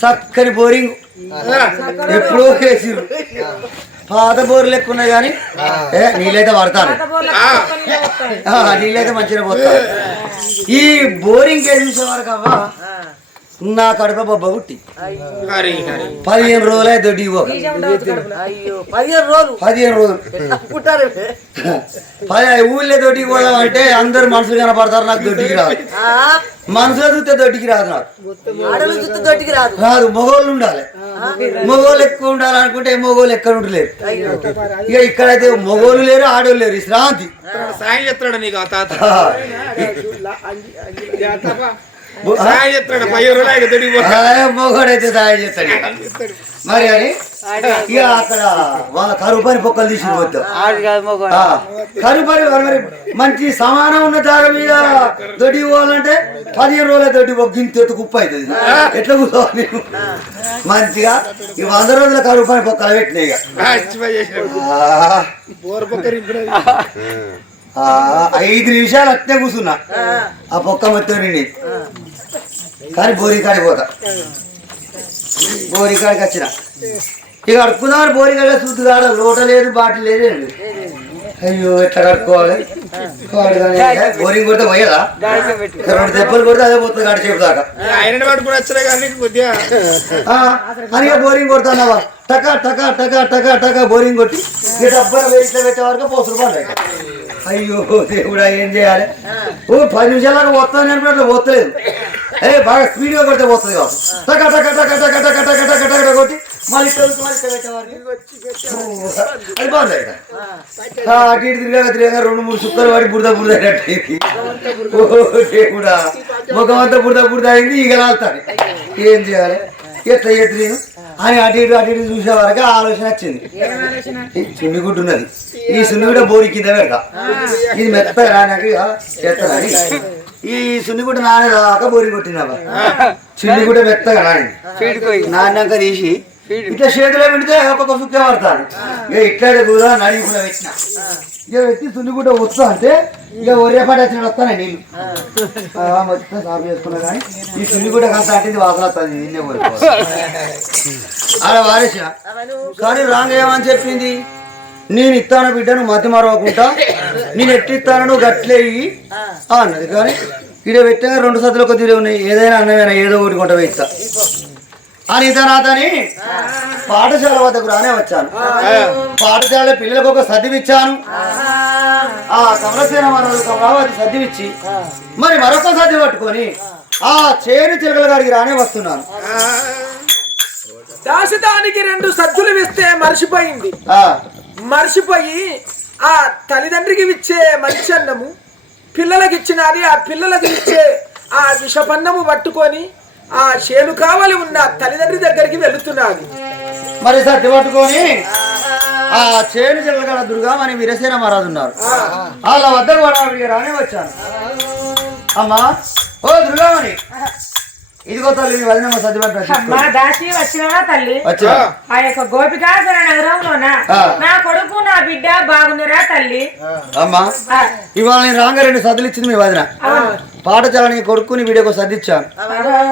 చక్కని బోరింగ్. ఎప్పుడో వేసిర్రు. పాత బోర్లు ఎక్కువ ఉన్నాయి కానీ ఏ నీళ్ళైతే పడతాను నీళ్ళైతే మంచిగా పోతాను ఈ బోరింగ్ కేసు చూసే వరకు అవ్వ నా కడుపు బొబ్బ పుట్టి పదిహేను రోజులే దొడ్డి పదిహేను రోజులు పదిహేను రోజులు పుట్టారు పది ఊళ్ళో దొడ్డికి పోదాం అంటే అందరు మనుషులు కనపడతారు నాకు దొడ్డికి రాదు మనుషులు చూస్తే దొడ్డికి రాదు నాకు దొడ్డికి రాదు రాదు మగోళ్ళు ఉండాలి మగోళ్ళు ఎక్కువ ఉండాలనుకుంటే మగోళ్ళు ఎక్కడ ఉండలేరు ఇక ఇక్కడైతే మగోళ్ళు లేరు ఆడోళ్ళు లేరు ఈ శ్రాంతి సాయం చెప్తాడు నీకు సాయం చెప్తాడు తొడిగి ఆ, మగోడైతే సాయం చేస్తాడు. మరి అని ఇక అక్కడ వాళ్ళ కరువు పని పొక్కలు తీసుకుపోతాం ఆడు కాదు మగవాడు ఆ, కరువు పని మరి మరి మంచి సమానం ఉన్న జాగ మీద దొడ్డి పోవాలంటే పదిహేను రోజుల దొడ్డి ఒక గింత ఎత్తు కుప్ప అవుతుంది. ఎట్లా కూర్చోవాలి? మంచిగా ఈ వంద రోజుల కరువు పని పొక్కలు పెట్టినాయి ఇక. ఐదు నిమిషాలు అట్నే కూర్చున్నా. ఆ పొక్క మొత్తం నిండి. కానీ బోరికాడికి పోతా. బోరికాడికి వచ్చిన. ఇక అడుక్కున్నాను బోరికాడ సుద్దు కాడ లోట లేదు బాటిల్ లేదు. అయ్యో ఎట్లా కడుక్కోవాలి? బోరింగ్ కొడితే పోయేదా? రెండు దెబ్బలు కొడితే అదే పోతుంది కాడ చెప్పు దాకా. ఆయన పట్టుకుని వచ్చలే కానీ నీకు కొద్దిగా ఆ, అని ఇక బోరింగ్ కొడతాన్నావా? టక టక టక టక టక బోరింగ్ కొట్టి ఇక డబ్బా వేసిన పెట్టే వరకు పోసులు పడ్డాయి అయ్యో దేవుడా ఏం చేయాలి? ఓ పది నిమిషాలకు వస్తాను నేను అట్లా పోతలేదు ఏ బాగా స్పీడ్గా కొడితే పోతుంది కాదు టక టక టక టక టక టక టక టక కొట్టి మళ్ళీ తొలుసు మళ్ళీ ఇట్లా అది బాగుంది అటు ఇటు తిరిగా తిరిగా రెండు మూడు సుక్కలు పడి బురద బురద అయినట్టు ఓ దేవుడా ముఖం అంతా బురద బురద అయింది ఈగ లాలుతాడు ఏం చేయాలి? ఎట్లా నేను అని అటు ఇటు అటు ఇటు చూసే వరకు ఆలోచన వచ్చింది. సున్నిగుడ్డు ఉన్నది ఈ సున్నిగుడ్డ బోరి కింద పెడతా. ఇది మెత్తగా రానాక చేస్తానని ఈ సున్నిగుడ్డ నానే దాకా బోరి కొట్టినావా సున్నిగుడ్డ మెత్తగా నాని నాన్నాక తీసి ఇట్లా చేతిలో పెడితే ఒక్కొక్క సుక్కే పడతాను ఇట్లయితే కూడా నడిగిపోయిన పెట్టిన ఇక పెట్టి సున్నిగుడ్డ వస్తా అంటే ఇక ఒరే పాట వచ్చిన వస్తానే నీళ్ళు ఆ, మొత్తం సాఫ్ చేసుకున్నా కానీ ఈ సున్నిగుడ్డ కాస్త అంటే వాసన వస్తుంది నిన్నే అలా వారేసిన కానీ రాంగ్ ఏమని చెప్పింది? నేను ఇస్తాను బిడ్డను మతి మరవకుండా. నేను ఎట్టిస్తాను నువ్వు అన్నది కానీ ఇక్కడ పెట్టాక రెండు ఒక తీరు ఉన్నాయి. ఏదైనా అన్నమైనా ఏదో ఒకటి కొంట ఇస్తా. అని తర్వాతని పాఠశాల వద్దకు రానే వచ్చాను. పాఠశాల పిల్లలకు ఒక సర్దివిచ్చాను. ఆ కమలసేన మనోడు కమలావతి సర్దివిచ్చి మరి మరొక సర్ది పట్టుకొని ఆ చేను చిలకల గారికి రానే వస్తున్నాను. దాసదానికి రెండు సద్దులు ఇస్తే మర్చిపోయింది. మర్చిపోయి ఆ తల్లిదండ్రికి ఇచ్చే మంచి అన్నము పిల్లలకి ఇచ్చినది ఆ పిల్లలకి ఇచ్చే ఆ విషపన్నము పట్టుకొని ఆ చేను కావలి ఉన్న తల్లిదండ్రి దగ్గరికి వెళుతున్నది మరి సర్ది పట్టుకొని ఆ. చేను చిలకల దుర్గా అని వీరసేన మహారాజు ఉన్నారు. వాళ్ళ వద్దకు రానే వచ్చాను. అమ్మా ఓ దుర్గామణి ఇదిగో తల్లి మీ వదిన సర్దిపట్టు అమ్మా దాసి వచ్చినవా తల్లి? ఆ యొక్క గోపికాసుర నగరంలోన? ఆ. నా కొడుకు నా బిడ్డ బాగున్నారా తల్లి? అమ్మా ఇవాళ నేను రాంగా రెండు సద్దులు ఇచ్చింది మీ వదిన. పాఠశాల నీ కొడుకుని వీడియోకి సర్దిచ్చాను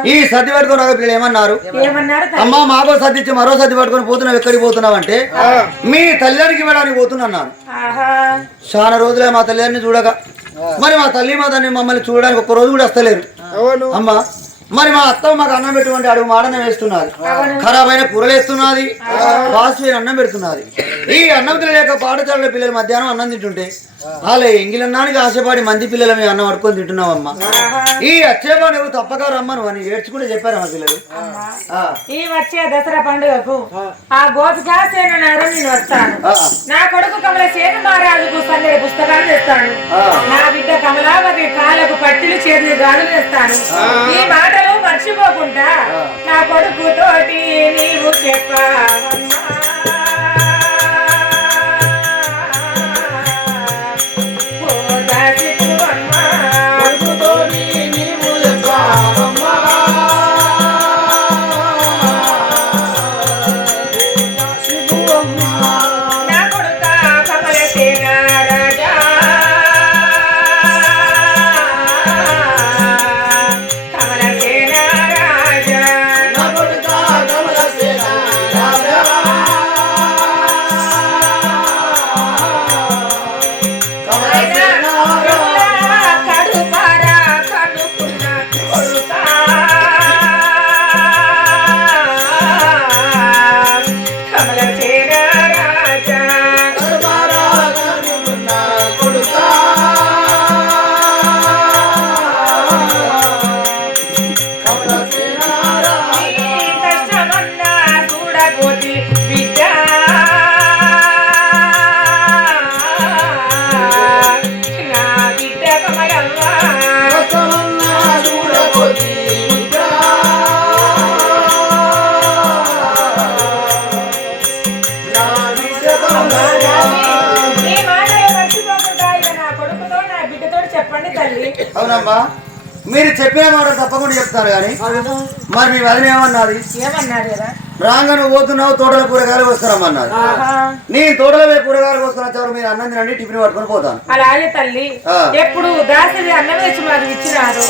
ఈ సర్ది పట్టుకొని పిల్లలు ఏమన్నారు? ఏమన్నారు తల్లి? అమ్మా మాకో సర్ది ఇచ్చి మరో సర్ది పట్టుకొని పోతున్నావు ఎక్కడికి పోతున్నావు అంటే మీ తల్లిదండ్రికి ఇవ్వడానికి పోతున్నాను ఆహా. చాలా రోజులే మా తల్లిదండ్రిని చూడక మరి మా తల్లి మా తండ్రి మమ్మల్ని చూడడానికి ఒక్క రోజు కూడా వస్తలేరు. అమ్మా మరి మా అత్త మాకు అన్నం పెట్టుకుంటే అడుగు మాడనే వేస్తున్నది ఖరాబ్ అయిన కూరలు వేస్తున్నది. వాసు అన్నం పెడుతున్నది. ఈ అన్నం తినలేక పాఠశాల పిల్లలు మధ్యాహ్నం అన్నం తింటుంటే వాళ్ళే ఇంగిలన్నానికి ఆశపడి మంది పిల్లలు మేము అన్నం పట్టుకొని తింటున్నామమ్మా ఈ వచ్చేపా నువ్వు తప్పక రమ్మను అని ఏడ్చుకుంటే చెప్పారు మా పిల్లలు? ఈ వచ్చే దసరా పండుగకు ఆ. నగరం నేను వస్తాను. నా కొడుకు కమల సేను మహారాజుకు సన్నడి పుస్తకాలు తెస్తాను. నా బిడ్డ కమలావతి కాళ్ళకు పట్టిలు చేతులు గాడులు తెస్తాను ఈ మాటలు మర్చిపోకుండా నా కొడుకు తోటి నీవు చెప్పావమ్మా. అవునమ్మా మీరు చెప్పిన మాట తప్పకుండా చెప్తారు కానీ. మరి మీ వదిన ఏమన్నది? ఏమన్నారు కదా రాంగా నువ్వు పోతున్నావు తోటల కూరగాయలు వస్తారమ్మన్నది ఆహా. నేను తోటలో కూరగాయలు వస్తున్న వచ్చారు మీరు అన్నం తినండి టిఫిన్ పట్టుకొని పోతాను. అలాగే తల్లి. ఎప్పుడు దాసిది అన్నం తెచ్చి మాకు ఇచ్చినారు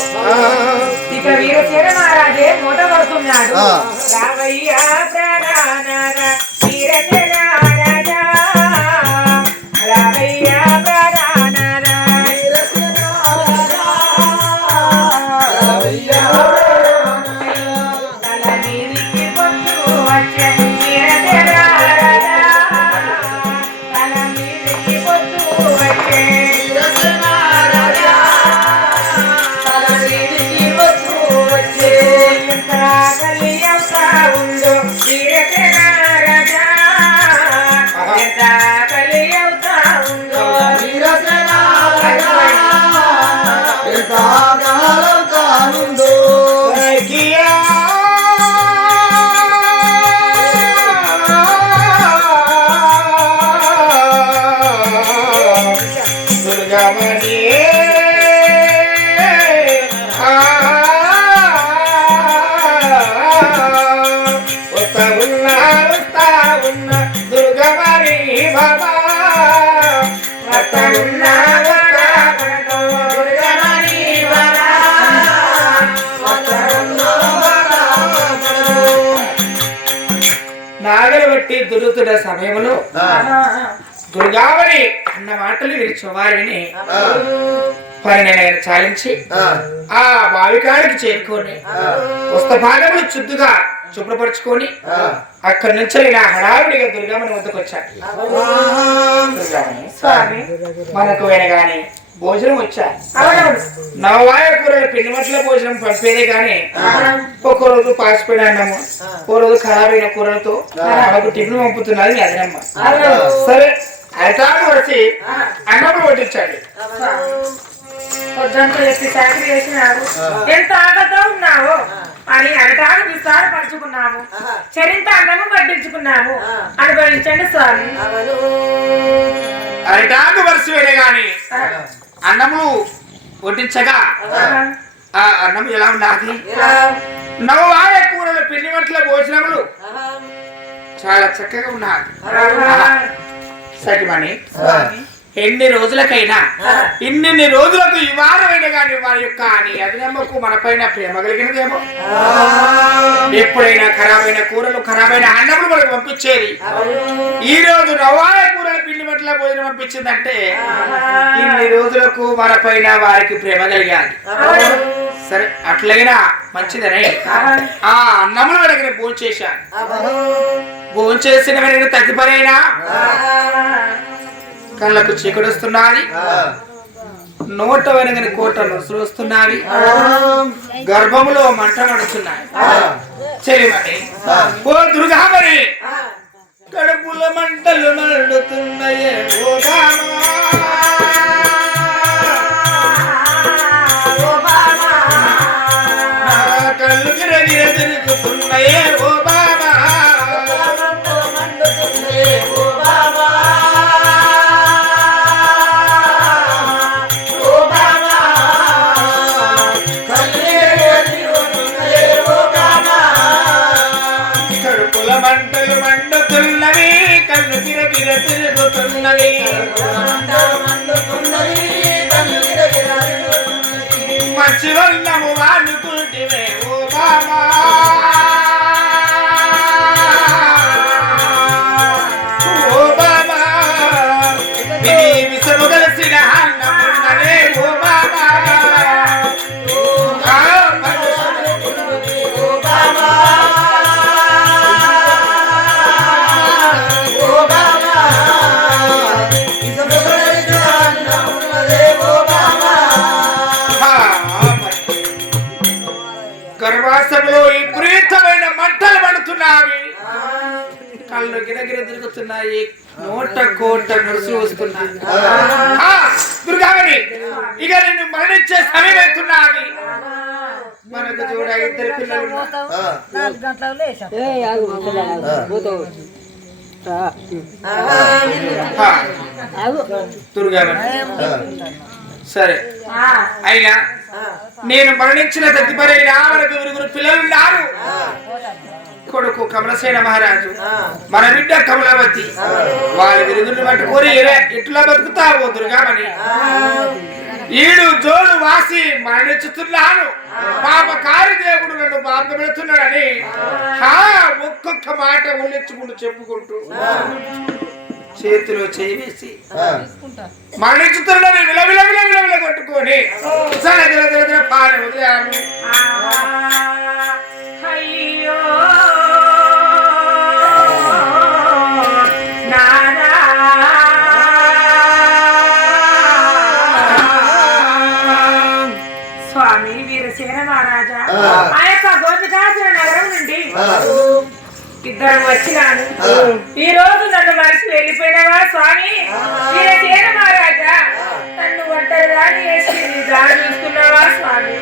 ఇక వీరసేన మహారాజే మూట పడుతున్నాడు. ఉన్నా వస్తా ఉన్నా దుర్గమణి బాబా. వస్తా ఉన్నా వస్తా ఉన్నా దుర్గమణి బాబా. నాగలు బట్టి దురుతున్న సమయంలో దుర్గావళి అన్న మాటలు విరిచి వారిని పరిణయం చాలించి ఆ. బావికాడికి చేరుకొని వస్త భాగములు చుద్దుగా శుభ్రపరుచుకొని అక్కడి నుంచి ఇలా హడావిడిగా దుర్గమ్మని వద్దకు వచ్చాడు. దుర్గమ్మని స్వామి మనకు వినగానే భోజనం వచ్చా నవవాయ కూరలు పిండి మట్ల భోజనం పంపేదే గాని ఒక్కో రోజు పాసిపోయిన అన్నము ఓ రోజు ఖరాబ్ అయిన కూరలతో మనకు టిఫిన్ పంపుతున్నది మీ అదనమ్మ సరే అటాకు వచ్చి అన్నప్పుడు వడ్డించాడు. పొద్దుంతా చెప్పి చాకరీ చేసినావు? ఎంత ఆగతో ఉన్నావు? అని అరటాకు విస్తారపరుచుకున్నాము. చరింత అన్నము పట్టించుకున్నాము అనుభవించండి స్వామి. అరిటాకు వరుస వేరే గాని అన్నము వడ్డించగా ఆ అన్నం ఎలా ఉన్నది నవవాయ కూరలు పిండి వంటల భోజనములు చాలా చక్కగా ఉన్నది సటిమణి ఎన్ని రోజులకైనా ఇన్ని రోజులకు ఈ వారమైన కానీ వారి యొక్క నీ అదినమ్మకు మన పైన ప్రేమ కలిగినదేమో. ఎప్పుడైనా ఖరాబైన కూరలు ఖరాబైన అన్నములు మనకు పంపించేది ఈ రోజు నవాయ కూరలు పిండి వంటల భోజనం పంపించిందంటే ఇన్ని రోజులకు మన పైన వారికి ప్రేమ కలిగాలి. సరే అట్లయినా మంచిదనే. ఆ అన్నములు వెనకనే భోజనం చేశాను భోజనం చేసిన వెనక తగ్గిపరైనా కళ్ళకు చీకడొస్తున్నది నోట వెనకని కోట నొసులు వస్తున్నవి గర్భములో మంట మడుచున్నాయి చెలిమని ఓ దుర్గామణి. కడుపుల మంటలు మండుతున్నాయే ఓ కళ్ళు గిరగిర తిరుగుతున్నాయే ఓ బాబా మంచి వన్నము కళ్ళు గిరగిర తిరుగుతున్నాయి నోట కోట నడుసు వస్తున్నాయి ఇక నేను మరణించే సమయం అవుతున్నది మనకు చూడ ఇద్దరు పిల్లలు. నాలుగు లేచాం. దుర్గామణి. సరే. అయినా నేను మరణించిన తదుపరైనా మనకు విరుగురు పిల్లలు ఉన్నారు. కొడుకు కమలసేన మహారాజు మన బిడ్డ కమలవతి. వాళ్ళ విరుగురిని పట్టుకొని ఎర- ఎట్లా బతుకుతావు దుర్గామణి ఈడు జోడు వాసి మరణించుతున్నాను. పాప కారి దేవుడు నన్ను బాధ పెడుతున్నాడని ఒక్కొక్క మాట ఒళ్ళెచ్చుకుంటూ చెప్పుకుంటూ చేతిలో చేయి వేసి మరణించుతున్నాడని విల విల విల విల విల కొట్టుకొని సరే దిల దిల దిల పాలు వదిలాను అయ్యో. ఆ. యొక్క గోపికాసుర నగరం నుండి ఇద్దరు వచ్చినాను ఈ రోజు నన్ను మనిషి వెళ్ళిపోయినవా స్వామి? వీరసేన మహారాజా నన్ను ఒంటరిగా చేసి దారి చూస్తున్నావా స్వామి?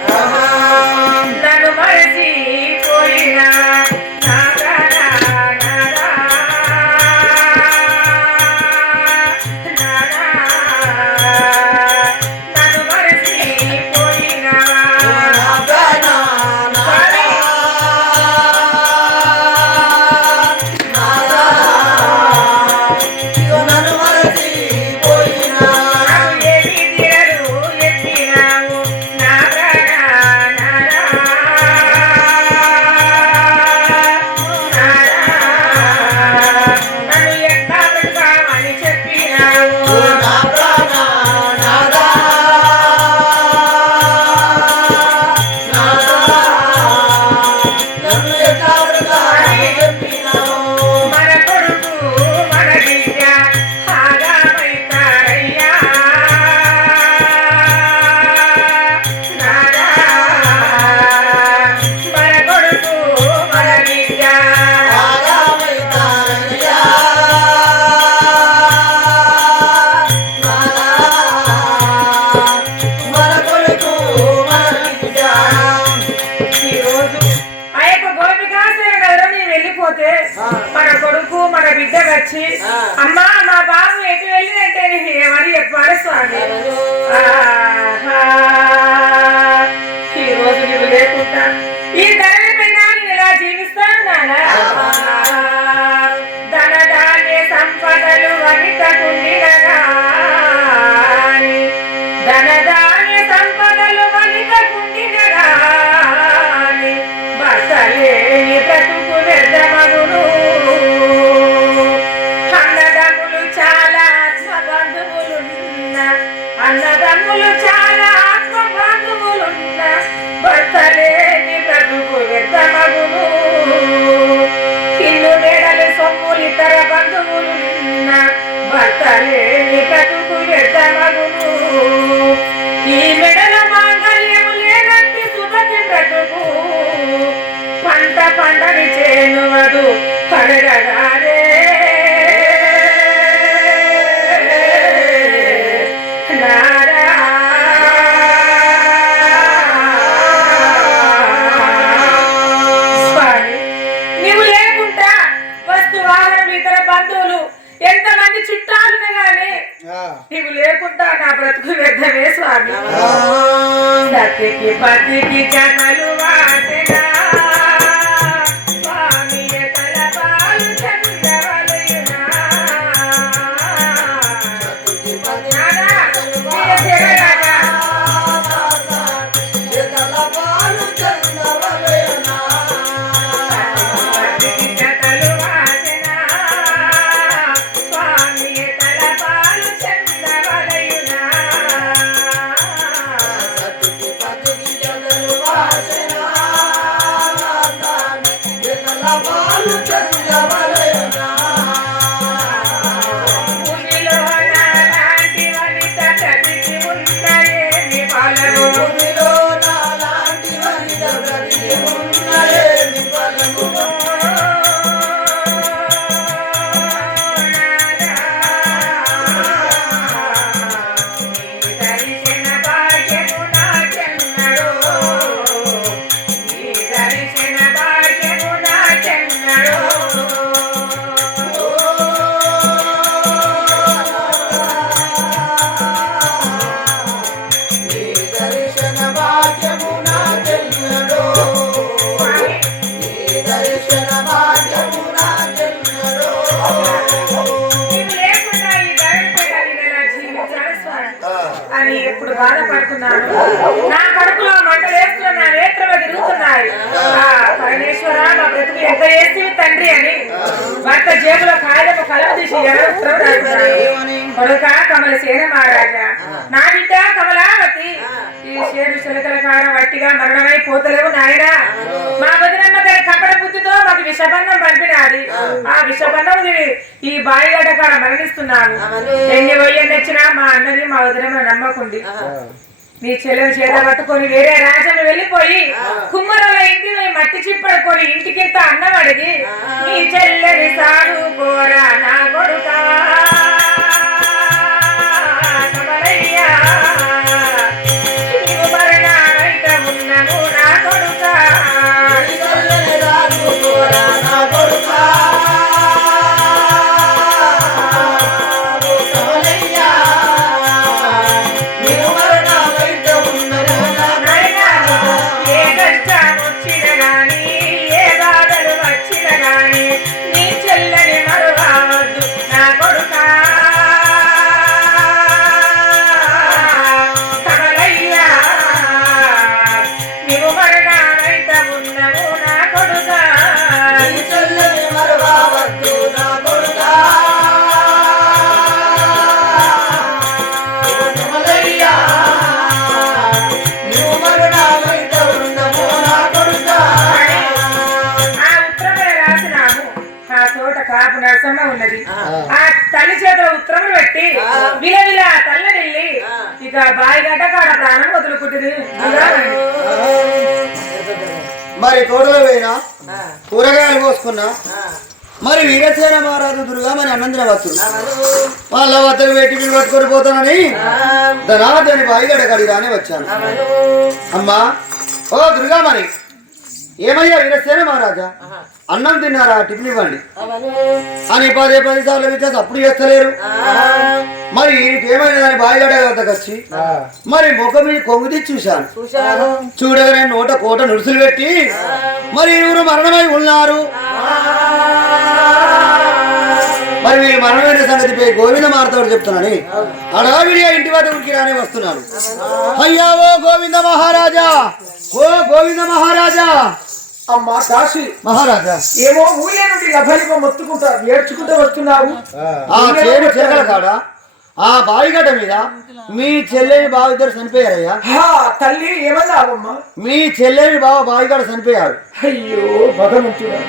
భర్తలేని బ్రతుకు వ్యర్థమగును ఈ మెడల మాంగళ్యము లేనంటి సుమతి బ్రతుకు. పంట పండని చేనువదు పడగగానే Bupati kita బాధపడుతున్నాను. నా కడుపులో మంటలేస్తున్న నా నేత్రలు తిరుగుతున్నాయి. పరమేశ్వర నా బ్రతుకు ఎంత చేసి తండ్రి అని. భర్త జేబులో కాయలకు కలవ తీసి కొడుక కమల సేన మహారాజా. నా బిడ్డ కమలావతి. ఈ షేరు చిలకల కాడ వట్టిగా మరణ విషపన్నం పంపినాది ఆ. విషపన్నం తిని ఈ బాయిగడ్డ కాడ మరణిస్తున్నాను ఎన్ని వయ్యని వచ్చినా మా అన్నని మా వదినమ్మ నమ్మకుంది. నీ చెల్లెలు చేత పట్టుకొని వేరే రాజ్యం వెళ్ళిపోయి కుమ్మరుల ఇంటి మట్టి చిప్పడుకొని ఇంటికింత అన్నం అడిగి నీ చెల్లెని సాడు కోరా నా కొడుకా. నాయనా, ఉన్నది. ఆ. తల్లి చేతిలో ఉత్తరములు పెట్టి విలవిల తల్లడిల్లి ఇక బాయి గడ్డ కాడ ప్రాణం వదులుకుంటుంది. మరి. తోటలో పోయినా? కూరగాయలు కోసుకున్నా? మరి వీరసేన మహారాజు దుర్గా మరి అన్నం తినవచ్చు వాళ్ళ వద్దకు పెట్టి మీరు పట్టుకొని పోతానని ధనార్దని బాయిగడ కడిగానే వచ్చాను. అమ్మా ఓ దుర్గా మరి ఏమయ్యా వీరసేన మహారాజా? అన్నం తిన్నారా? టిఫిన్ ఇవ్వండి. అని పదే పది సార్లు విచ్చేసి అప్పుడు చేస్తలేరు. మరి ఈయనకేమైనా దాని బాయిగడ వద్దకు వచ్చి మరి ముఖం మీద కొంగు తీసి చూశాను. చూడగానే నోట కోట నుడుసులు పెట్టి మరి ఇరువురు మరణమై ఉన్నారు. మరి వీళ్ళు మనమైన సంగతిపై గోవింద మారుతాడు చెప్తున్నాను. అడవిడిగా ఇంటి వద్ద ఉరికి రానే వస్తున్నాను అయ్యా ఓ గోవింద మహారాజా! ఓ గోవింద మహారాజా! అమ్మా దాసి మహారాజా. ఏమో ఊళ్ళో నుండి లభలిగా మొత్తుకుంటా ఏడ్చుకుంటూ వస్తున్నావు. ఆ. చేను చెరగల కాడ ఆ బావిగడ్డ మీద మీ చెల్లెవి బావ ఇద్దరు చనిపోయారయ్యా. తల్లి ఏమన్నావమ్మా? మీ చెల్లెవి బావ బావిగడ్డ చనిపోయారు. అయ్యో భగవంతుడా.